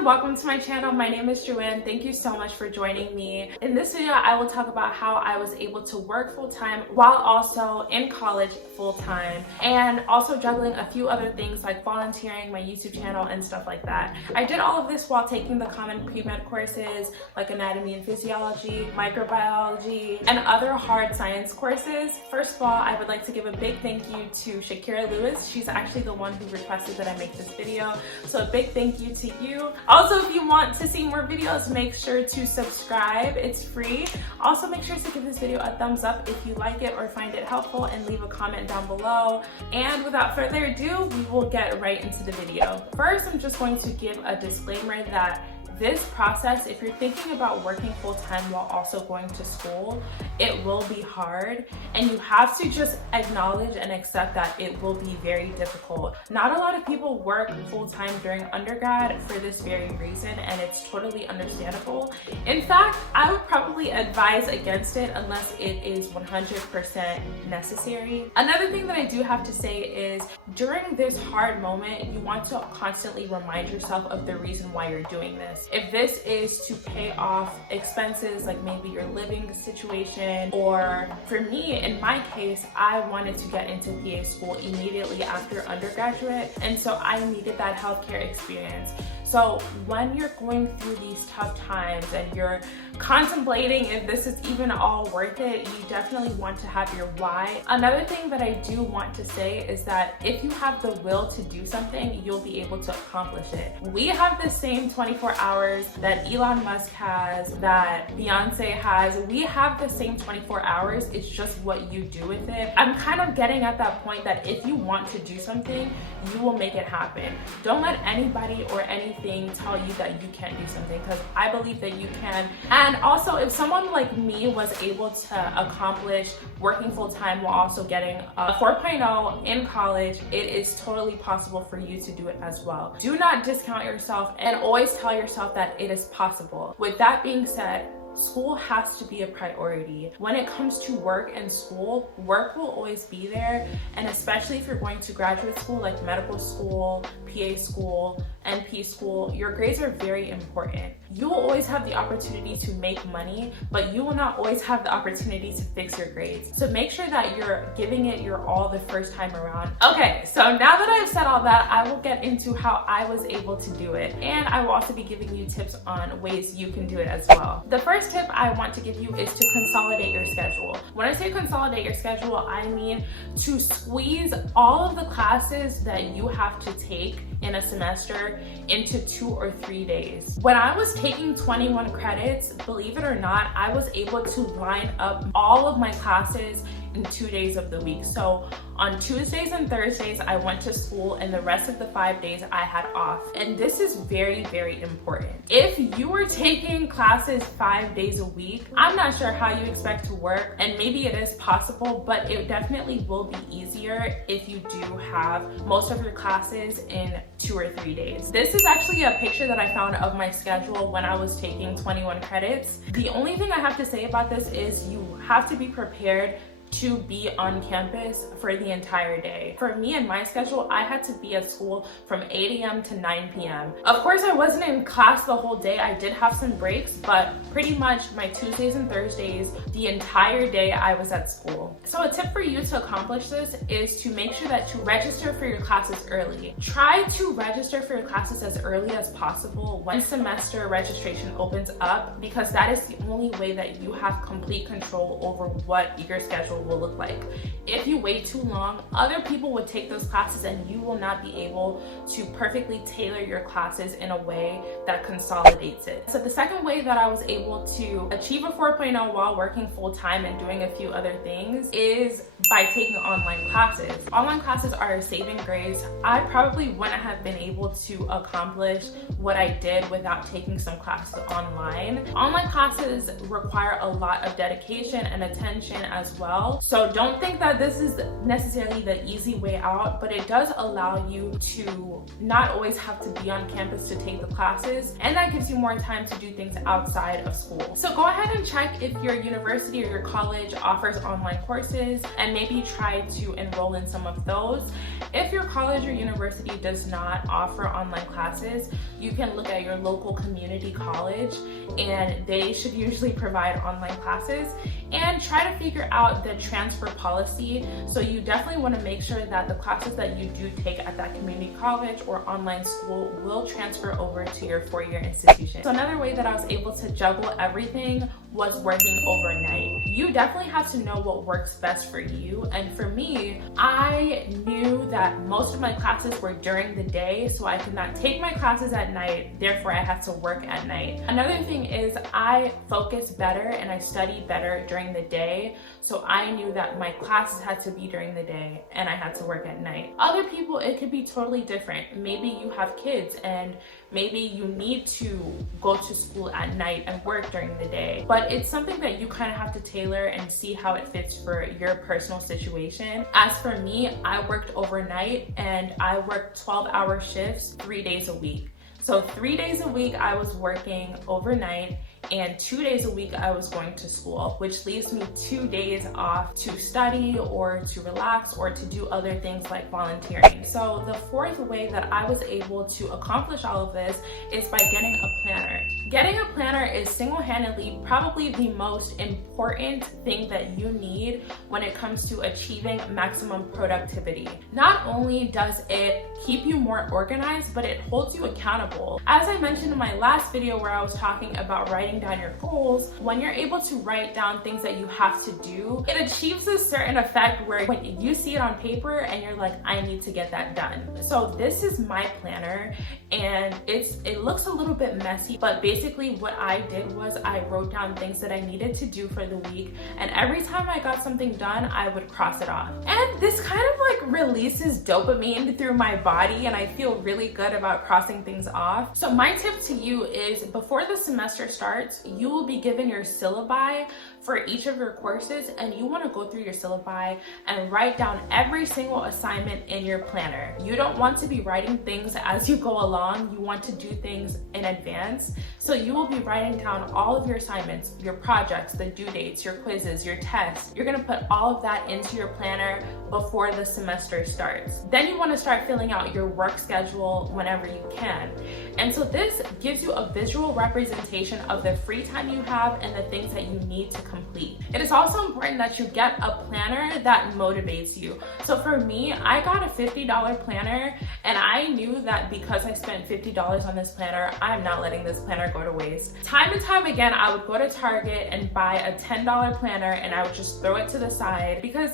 everyone, welcome to my channel. My name is Joanne. Thank you so much for joining me. In this video, I will talk about how I was able to work full-time while also in college full-time, and also juggling a few other things like volunteering, my YouTube channel, and stuff like that. I did all of this while taking the common pre-med courses like anatomy and physiology, microbiology, and other hard science courses. First of all, I would like to give a big thank you to Shakira Lewis. She's actually the one who requested that I make this video, so a big thank you to you. Also, if you want to see more videos, make sure to subscribe. It's free. Also, make sure to give this video a thumbs up if you like it or find it helpful, and leave a comment down below. And without further ado, we will get right into the video. First, I'm just going to give a disclaimer that this process, if you're thinking about working full-time while also going to school, it will be hard, and you have to just acknowledge and accept that it will be very difficult. Not a lot of people work full-time during undergrad for this very reason, and it's totally understandable. In fact, I would probably advise against it unless it is 100% necessary. Another thing that I do have to say is during this hard moment, you want to constantly remind yourself of the reason why you're doing this. If this is to pay off expenses like maybe your living situation, or for me, in my case, I wanted to get into PA school immediately after undergraduate, and so I needed that healthcare experience. So when you're going through these tough times and you're contemplating if this is even all worth it, you definitely want to have your why. Another thing that I do want to say is that if you have the will to do something, you'll be able to accomplish it. We have the same 24 hours that Elon Musk has, that Beyonce has. We have the same 24 hours. It's just what you do with it. I'm kind of getting at that point that if you want to do something, you will make it happen. Don't let anybody or anything tell you that you can't do something, because I believe that you can. And also, if someone like me was able to accomplish working full-time while also getting a 4.0 in college, it is totally possible for you to do it as well. Do not discount yourself, and always tell yourself that it is possible. With that being said, school has to be a priority. When it comes to work and school, work will always be there, and especially if you're going to graduate school like medical school, PA school, NP school, your grades are very important. You will always have the opportunity to make money, but you will not always have the opportunity to fix your grades. So make sure that you're giving it your all the first time around. Okay, so now that I've said all that, I will get into how I was able to do it, and I will also be giving you tips on ways you can do it as well. The first tip I want to give you is to consolidate your schedule. When I say consolidate your schedule, I mean to squeeze all of the classes that you have to take in a semester into 2 or 3 days. When I was taking 21 credits, believe it or not, I was able to line up all of my classes in 2 days of the week. So on Tuesdays and Thursdays, I went to school, and the rest of the 5 days I had off. And this is very, very important. If you are taking classes 5 days a week, I'm not sure how you expect to work, and maybe it is possible, but it definitely will be easier if you do have most of your classes in 2 or 3 days. This is actually a picture that I found of my schedule when I was taking 21 credits. The only thing I have to say about this is you have to be prepared to be on campus for the entire day. For me and my schedule, I had to be at school from 8 a.m. to 9 p.m. Of course, I wasn't in class the whole day. I did have some breaks, but pretty much my Tuesdays and Thursdays, the entire day I was at school. So a tip for you to accomplish this is to make sure that you register for your classes early. Try to register for your classes as early as possible when semester registration opens up, because that is the only way that you have complete control over what your schedule will look like. If you wait too long, other people would take those classes, and you will not be able to perfectly tailor your classes in a way that consolidates it. So the second way that I was able to achieve a 4.0 while working full-time and doing a few other things is by taking online classes. Online classes are saving grades. I probably wouldn't have been able to accomplish what I did without taking some classes online. Online classes require a lot of dedication and attention as well. So don't think that this is necessarily the easy way out, but it does allow you to not always have to be on campus to take the classes, and that gives you more time to do things outside of school. So go ahead and check if your university or your college offers online courses, and and maybe try to enroll in some of those. If your college or university does not offer online classes, you can look at your local community college, and they should usually provide online classes, and try to figure out the transfer policy. So you definitely want to make sure that the classes that you do take at that community college or online school will transfer over to your four-year institution. So another way that I was able to juggle everything was working overnight. You definitely have to know what works best for you, and for me, I knew that most of my classes were during the day, so I could not take my classes at night, therefore I had to work at night. Another thing is I focus better and I study better during the day, so I knew that my classes had to be during the day and I had to work at night. Other people, it could be totally different. Maybe you have kids and maybe you need to go to school at night and work during the day, but it's something that you kind of have to tailor and see how it fits for your personal situation. As for me, I worked overnight and I worked 12-hour shifts 3 days a week. So 3 days a week I was working overnight, and 2 days a week I was going to school, which leaves me 2 days off to study or to relax or to do other things like volunteering. So the fourth way that I was able to accomplish all of this is by getting a planner. Getting a planner is single-handedly probably the most important thing that you need when it comes to achieving maximum productivity. Not only does it keep you more organized, but it holds you accountable. As I mentioned in my last video where I was talking about writing down your goals, when you're able to write down things that you have to do, it achieves a certain effect where when you see it on paper and you're like, I need to get that done. So this is my planner, and it looks a little bit messy, but basically what I did was I wrote down things that I needed to do for the week, and every time I got something done, I would cross it off. And this kind of like releases dopamine through my body, and I feel really good about crossing things off. So my tip to you is before the semester starts, you will be given your syllabi for each of your courses, and you want to go through your syllabi and write down every single assignment in your planner. You don't want to be writing things as you go along. You want to do things in advance. So you will be writing down all of your assignments, your projects, the due dates, your quizzes, your tests. You're going to put all of that into your planner before the semester starts. Then you want to start filling out your work schedule whenever you can. And so this gives you a visual representation of the free time you have and the things that you need to complete. It is also important that you get a planner that motivates you. So for me, I got a $50 planner, and I knew that because I spent $50 on this planner, I'm not letting this planner go to waste. Time and time again, I would go to Target and buy a $10 planner, and I would just throw it to the side because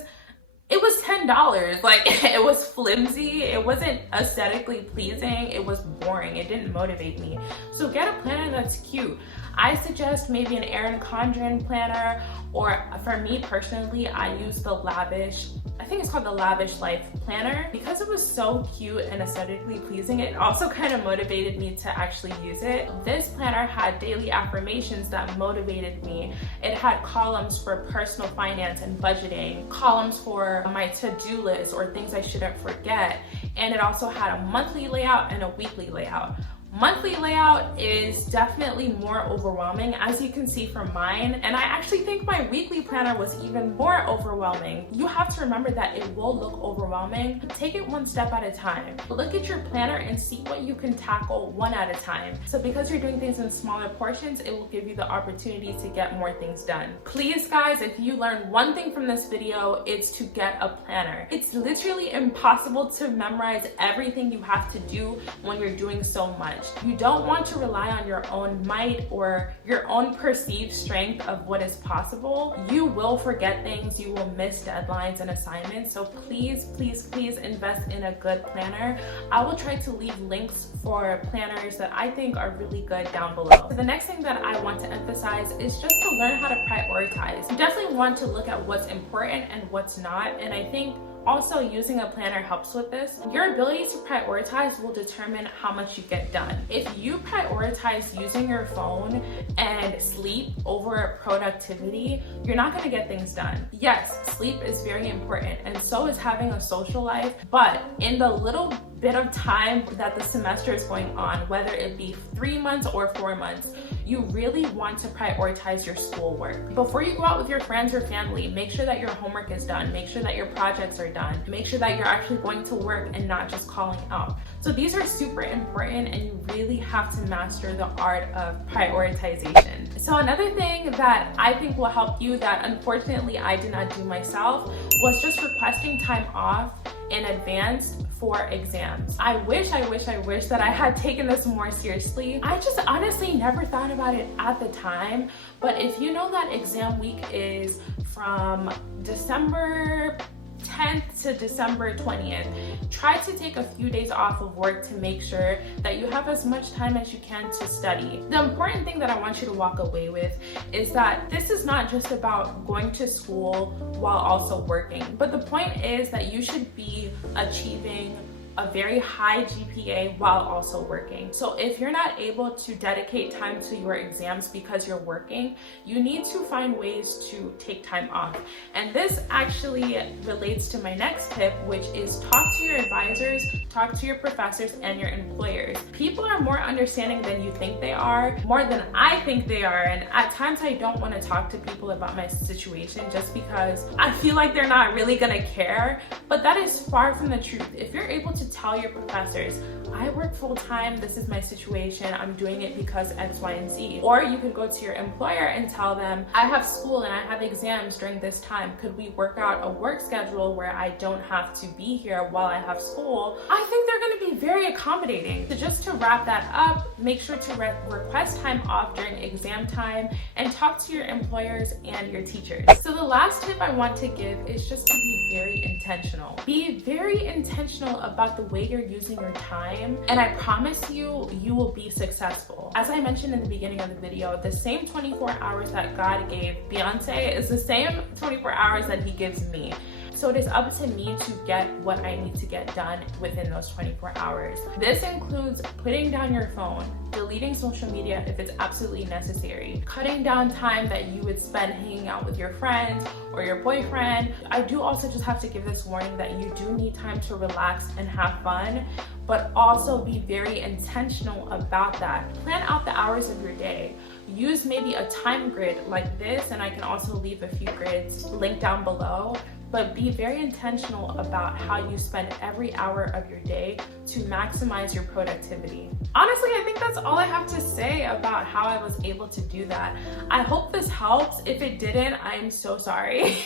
it was $10. Like, it was flimsy, it wasn't aesthetically pleasing, it was boring, it didn't motivate me. So get a planner that's cute. I suggest maybe an Erin Condren planner, or for me personally, I use the Lavish, I think it's called the Lavish Life planner. Because it was so cute and aesthetically pleasing, it also kind of motivated me to actually use it. This planner had daily affirmations that motivated me. It had columns for personal finance and budgeting, columns for my to-do list or things I shouldn't forget, and it also had a monthly layout and a weekly layout. Monthly layout is definitely more overwhelming, as you can see from mine, and I actually think my weekly planner was even more overwhelming. You have to remember that it will look overwhelming. Take it one step at a time. Look at your planner and see what you can tackle one at a time. So because you're doing things in smaller portions, it will give you the opportunity to get more things done. Please guys, if you learned one thing from this video, it's to get a planner. It's literally impossible to memorize everything you have to do when you're doing so much. You don't want to rely on your own might or your own perceived strength of what is possible. You will forget things, you will miss deadlines and assignments, so please, please, please invest in a good planner. I will try to leave links for planners that I think are really good down below. So the next thing that I want to emphasize is just to learn how to prioritize. You definitely want to look at what's important and what's not, and I think also, using a planner helps with this. Your ability to prioritize will determine how much you get done. If you prioritize using your phone and sleep over productivity, you're not gonna get things done. Yes, sleep is very important, and so is having a social life, but in the little bit of time that the semester is going on, whether it be 3 months or 4 months, you really want to prioritize your schoolwork. Before you go out with your friends or family, make sure that your homework is done, make sure that your projects are done, make sure that you're actually going to work and not just calling out. So these are super important, and you really have to master the art of prioritization. So another thing that I think will help you that unfortunately I did not do myself was just requesting time off in advance for exams. I wish that I had taken this more seriously. I just honestly never thought about it at the time, but if you know that exam week is from December 10th to December 20th, try to take a few days off of work to make sure that you have as much time as you can to study. The important thing that I want you to walk away with is that this is not just about going to school while also working, but the point is that you should be achieving a very high GPA while also working. So if you're not able to dedicate time to your exams because you're working, you need to find ways to take time off. And this actually relates to my next tip, which is talk to your advisors, talk to your professors and your employers. People are more understanding than you think they are, more than I think they are. And at times I don't want to talk to people about my situation just because I feel like they're not really gonna care, but that is far from the truth. If you're able to tell your professors, I work full-time, this is my situation, I'm doing it because X, Y, and Z. Or you could go to your employer and tell them, I have school and I have exams during this time. Could we work out a work schedule where I don't have to be here while I have school? I think they're gonna be very accommodating. So just to wrap that up, make sure to request time off during exam time and talk to your employers and your teachers. So the last tip I want to give is just to be very intentional. Be very intentional about the way you're using your time, and I promise you, you will be successful. As I mentioned in the beginning of the video, the same 24 hours that God gave Beyonce is the same 24 hours that he gives me. So it is up to me to get what I need to get done within those 24 hours. This includes putting down your phone, deleting social media if it's absolutely necessary, cutting down time that you would spend hanging out with your friends or your boyfriend. I do also just have to give this warning that you do need time to relax and have fun, but also be very intentional about that. Plan out the hours of your day. Use maybe a time grid like this, and I can also leave a few grids linked down below. But be very intentional about how you spend every hour of your day to maximize your productivity. Honestly, I think that's all I have to say about how I was able to do that. I hope this helps. If it didn't, I'm so sorry.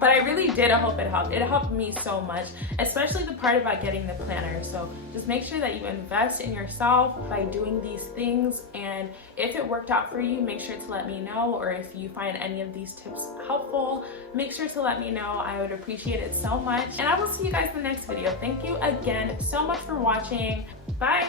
But I really did hope it helped. It helped me so much, especially the part about getting the planner. So just make sure that you invest in yourself by doing these things. And if it worked out for you, make sure to let me know. Or if you find any of these tips helpful, make sure to let me know. I would appreciate it so much. And I will see you guys in the next video. Thank you again so much for watching. Bye.